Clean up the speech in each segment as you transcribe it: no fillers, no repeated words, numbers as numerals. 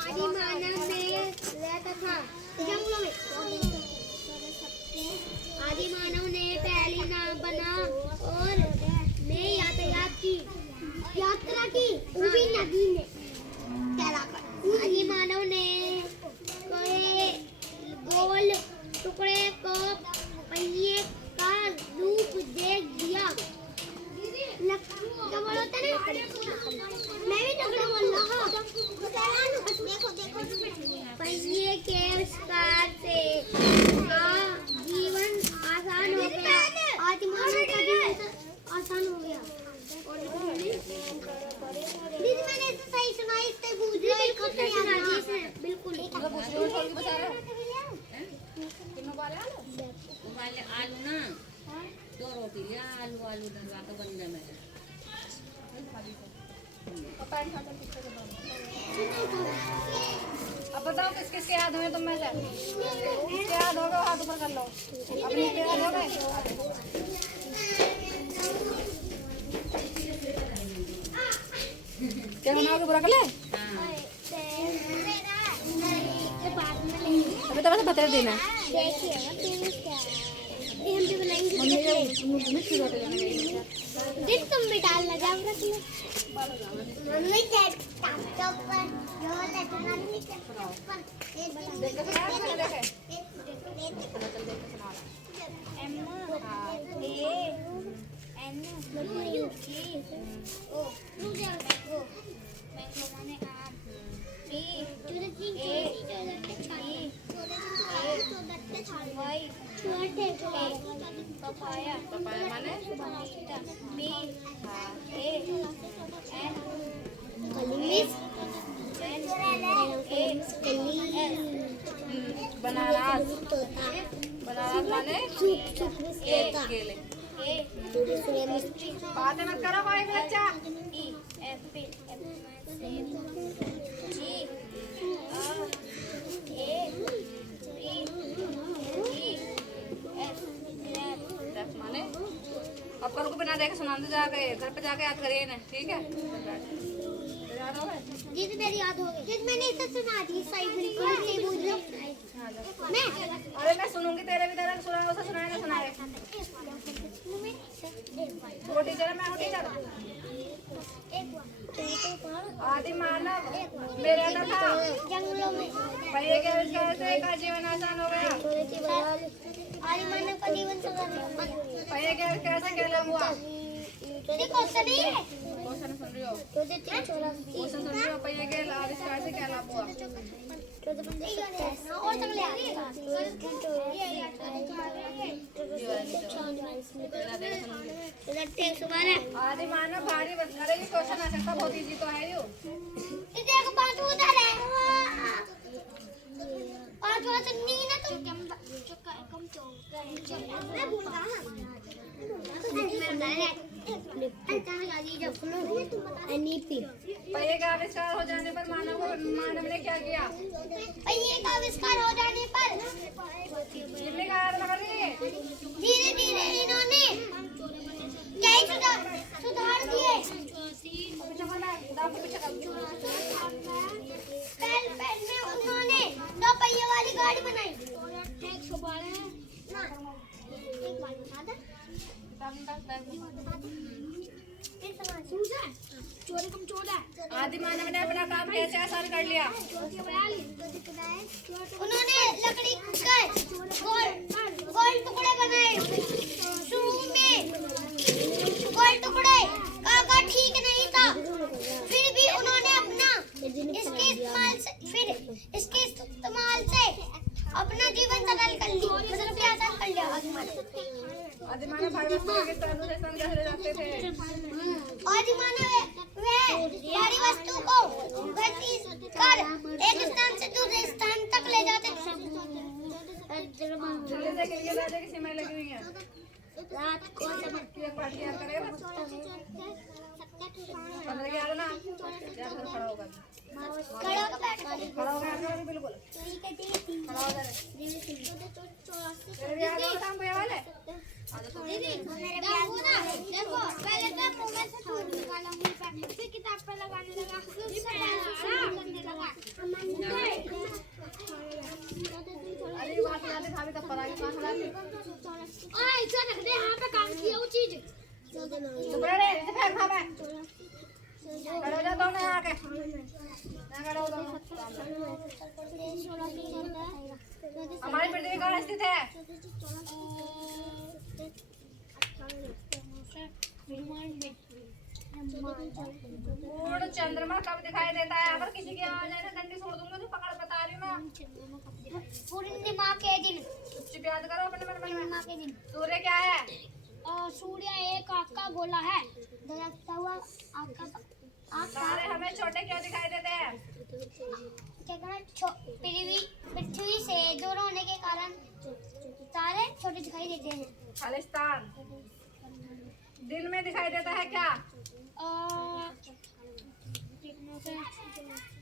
आदि मानव ने रहता था जंगलों में। आदि मानव ने पहली नाव बना और में यात्रा की उसी नदी में तैराकर। आदि मानव ने गोल टुकड़े को पहिए का रूप दे दिया। मैं भी टुकड़े बोल रहा हूँ। पहिए के आविष्कार से जीवन आसान हो गया। आज मानव का जीवन आसान हो गया। दीदी मैंने तो सही सुना, इससे पूछ रही बिल्कुल। आलू ना 2 रोटी लिया, आलू डलवा के बन जाए। अब बताओ किस किस के याद हुए तुम में से? किसके याद हो गए हाथ ऊपर कर लो। अपनी के याद हो गए? क्या बनाओगे पूरा कर ले? अभी तो बस बता देना। हम भी बनाएंगे। दिन तुम भी डाल लगा रख लो। मम्मी के टॉप पर जो लटका नीचे पर M A N G O mango माने आम P Y papaya B A N एन कलीस बनारस माने केले। बातें मत करो कोई भी बच्चा। E F P G A B S माने अब कल को बिना देखे सुनाते जाके घर पे जाके याद करिए ना, ठीक है? याद हो गए? दीदी मेरी याद हो गई। दीदी मैंने इसे सुना दी सही बिल्कुल सही बोल रही हूँ मैं। अरे मैं सुनूंगी तेरे भी, तेरा सुनाएगा उसे सुनाएगा सुनाएगा। वो टीचर मैं हूँ टीचर। आदि मानव में रहता था जंगलों में। पहिए के आविष्कार से का जीवन आसान हो गया। आदि मानव का जीवन सरल हो गया। पहिए के आविष्कार से क्या लाभ हुआ? क्वेश्चन नहीं है। क्वेश्चन सुन रही हो? क्वेश्चन सुन रही हो? पहिए के आविष्कार से क्या लाभ हुआ? और चले आदि मानव भारी अरे ये क्वेश्चन आ सकता बहुत इजी तो है यो। देखो 5 उधर है। 5 वचन नहीं ना तुम कम मैं भूल गया पहिए का आविष्कार हो जाने पर मानव ने क्या किया? पहिए का आविष्कार हो जाने पर कितने का याद लगा दिए? धीरे धीरे इन्होंने कई सुधार दिए। पहले में उन्होंने 2 पहिए वाली गाड़ी बनाई। आदि मानव ने अपना काम कैसे आसान कर लिया? उन्होंने लकड़ी के गोल टुकड़े बनाए। शुरू में गोल टुकड़े का ठीक नहीं था, फिर भी उन्होंने इसके इस्तेमाल से अपना जीवन सरल कर लिया। मतलब क्या आसान कर लिया आदि मानव भारी वस्तुओं के स्थानों से स्थान कैसे ले जाते थे? आदि मानव वह भारी वस्तु को गति कर एक स्थान से दूसरे स्थान तक ले जाते थे। जल्दी से किसके राजा की सीमाएं लगी हुई हैं? रात को एक पार्टी याद करेगा? समझ गया ना? याद कर खड़ा होगा। खड़ा होकर बैठ खड़ा होकर याद करो बिल्कुल। खड़ा हो जा रे। तेरे याद हो काम भैया वाले? दीदी मेरे पास ना देखो पहले तो मुंह में से छूट निकालूंगी फिर किताब पे लगा हमारी पृथ्वी कहाँ स्थित है? पूर्ण चंद्रमा कब दिखाई देता है? अगर किसी की आवाज आए ना डंडी छोड़ दूंगा तो पकड़, बता रही हूँ मैं। पूर्णिमा के दिन। चुप याद करो अपने मन में। पूर्णिमा के दिन। सूर्य क्या है? सूर्य एक आग का गोला है, धड़कता हुआ आग का। तारे हमें छोटे क्यों दिखाई देते हैं? क्या कहना, पृथ्वी से दूर होने के कारण तारे छोटे दिखाई देते हैं। खालिस्तान दिन में दिखाई देता है क्या?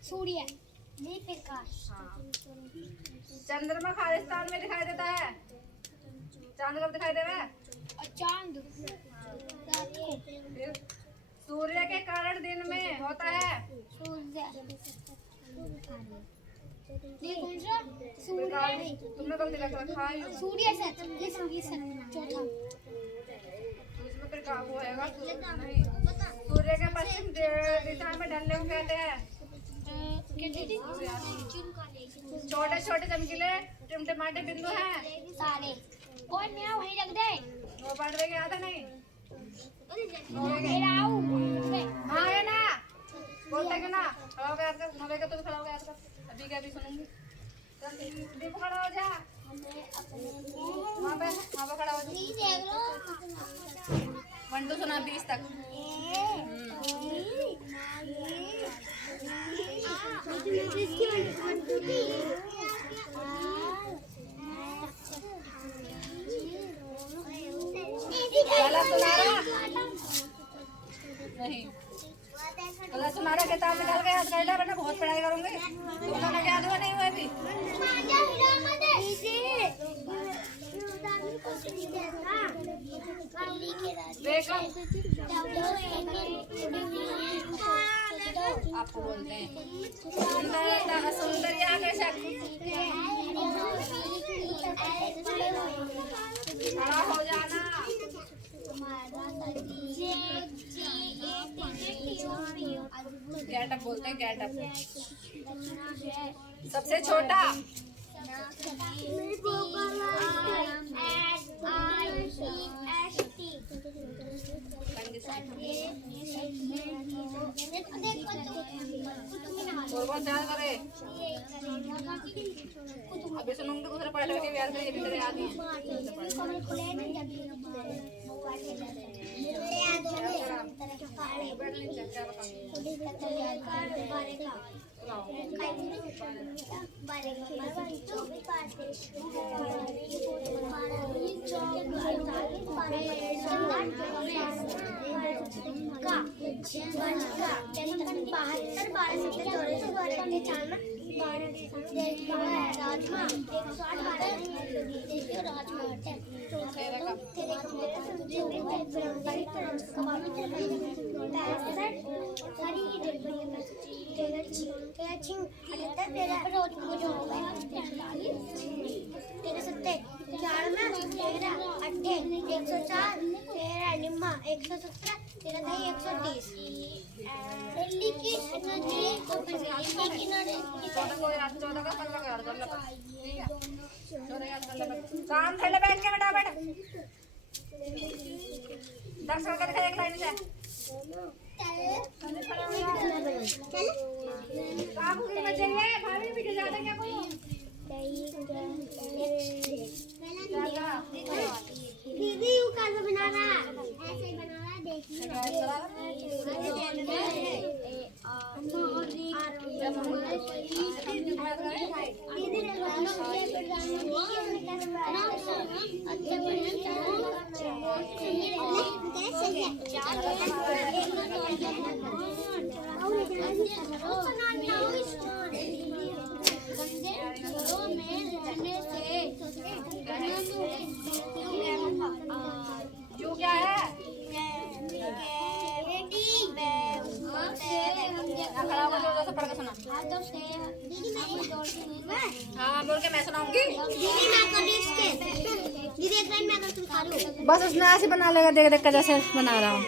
सूर्य दीप प्रकाश। चंद्रमा खालिस्तान में दिखाई देता है। चांद कब दिखाई दे रहा है? चांद फिर सूर्य के कारण दिन में होता है। सूर्य तुमने कब दिखा रखा है? सूर्य से चौथा उसमें फिर काबू होएगा। नहीं, सूर्य के पश्चिम दिशा में ढलने को कहते हैं। छोटे छोटे चमकीले टिमटिमाटे बिंदु हैं तारे। और मैं वही रख दे। वो पढ़ के याद है नहीं? हाँ है ना, बोलते क्यों ना? खड़ा होकर याद कर, नवे का तो भी खड़ा होकर याद कर। अभी क्या भी सुनूंगी। चल दीपू खड़ा हो जा। वहाँ पे खड़ा हो जा। 1 2 सुना 20 तक। पहला सुनारा नहीं, पहला सुनारा किताब निकाल के याद कर ले, वरना बहुत पढ़ाई करूंगी। तुम दोनों याद हुआ नहीं हुआ अभी? आपको बोलते हैं सुंदरिया के खड़ा हो जाना। गेटअप बोलते हैं, गेटअप। सबसे छोटा और बहुत याद करे। अभी सुनूंगी दूसरे पढ़ के याद करिए, भी तेरे याद नहीं है। काम थैले बैठ के बेटा बैठ। दर्शन करके एक लाइन से आप भी बचेंगे, भाभी भी जाते क्या कोई? दीदी यू कैसे बना रहा है? ऐसे ही बना रहा है, देखिए। जो क्या है? खड़ा होकर जोर से पढ़ के सुना। हाँ बोल के मैं सुनाऊंगी। दीदी एक लाइन में अगर तुम खा लो। बस उसने ऐसे बना लेगा, देख देख कर जैसे बना रहा हूँ।